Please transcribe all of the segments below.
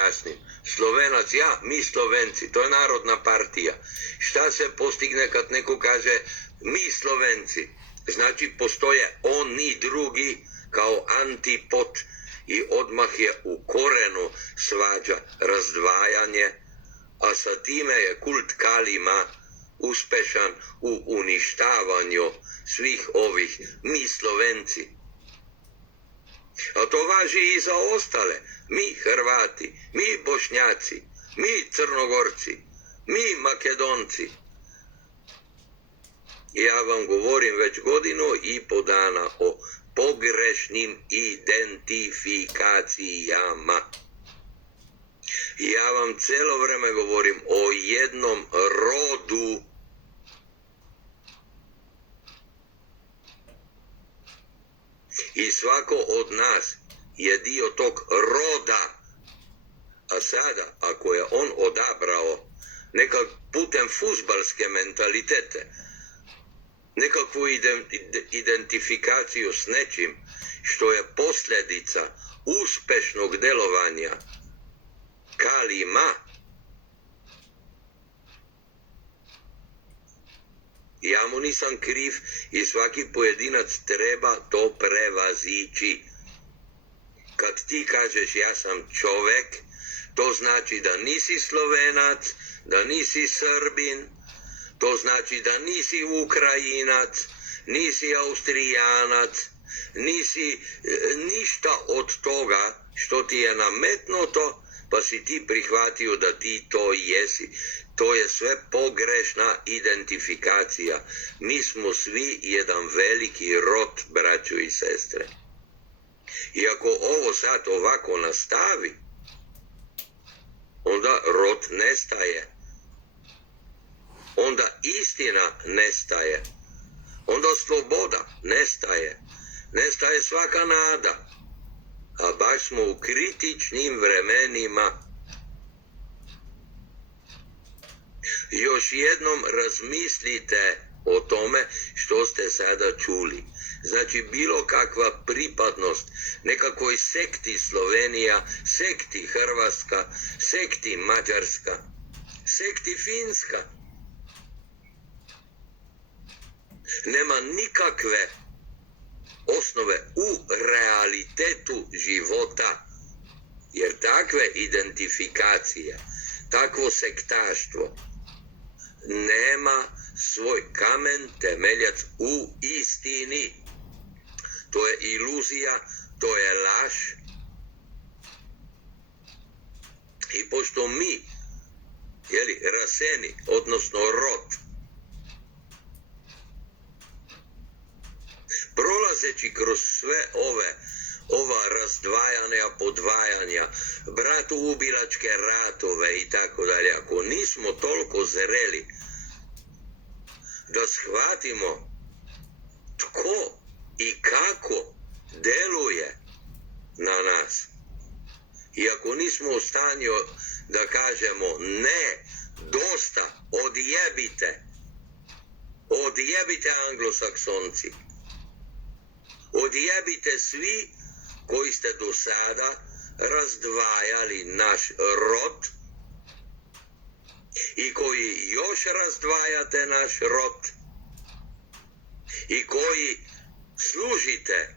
jasnim. Slovenac, ja, mi Slovenci, to je narodna partija. Šta se postigne kad neko kaže mi Slovenci? Znači postoje oni drugi kao antipod i odmah je u korenu svađa, razdvajanje, a sa time je kult Kalima uspešan u uništavanju svih ovih mi Slovenci. A to važi i za ostale. Mi Hrvati, mi Bošnjaci, mi Crnogorci, mi Makedonci. Ja vam govorim već 1,5 godina dana o pogrešnim identifikacijama. Ja vam celo vreme govorim o jednom rodu. I svako od nas je dio tog roda. A sada, ako je on odabrao nekak putem fuzbalske mentalitete, nekakvu identifikaciju s nečim što je posljedica uspešnog delovanja Kalima, ja mu nisam kriv i svaki pojedinac treba to prevazići. Kad ti kažeš ja sam čovek, to znači da nisi Slovenac, da nisi Srbin, to znači da nisi Ukrajinac, nisi Austrijanac, nisi ništa od toga što ti je nametnuto, pa si ti prihvatio da ti to jesi. To je sve pogrešna identifikacija. Mi smo svi jedan veliki rod, braćo i sestre. I ako ovo sad ovako nastavi, onda rod nestaje. Onda istina nestaje. Onda sloboda nestaje. Nestaje svaka nada. A baš smo u kritičnim vremenima. Još jednom razmislite o tome što ste sada čuli. Znači bilo kakva pripadnost nekakvoj sekti Slovenija, sekti Hrvatska, sekti Mađarska, sekti Finska. Nema nikakve osnove u realitetu života. Jer takve identifikacije, takvo sektaštvo nema svoj kamen temeljac u istini. To je iluzija, to je laž. I pošto mi, raseni, odnosno rod, prolazeći kroz sve ova razdvajanja, podvajanja, bratoubilačke ratove i tako dalje, ako nismo toliko zreli da shvatimo tko i kako deluje na nas, i ako nismo u stanju da kažemo ne, dosta, odjebite anglosaksonci, odjebite svi koji ste do sada razdvajali naš rod i koji još razdvajate naš rod i koji služite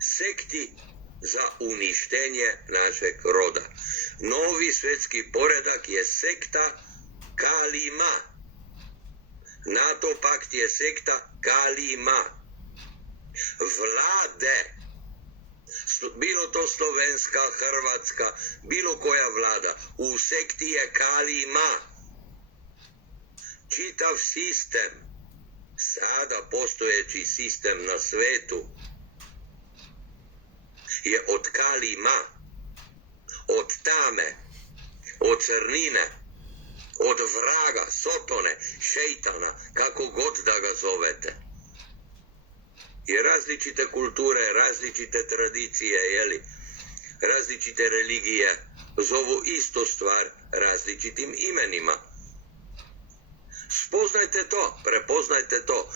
sekti za uništenje našeg roda. Novi svjetski poredak je sekta Kalima. NATO pakt je sekta Kalima. Vlade, bilo to slovenska, hrvatska, bilo koja vlada, u sekti je Kalima. Čitav sistem, sada postojeći sistem na svetu, je od Kalima, od tame, od crnine, od vraga, sotone, šejtana, kako god da ga zovete. I različite kulture, različite tradicije, različite religije zovu istu stvar različitim imenima. Spoznajte to, prepoznajte to,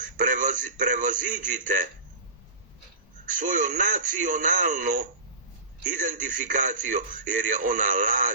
prevaziđite svoju nacionalnu identifikaciju, jer je ona laž.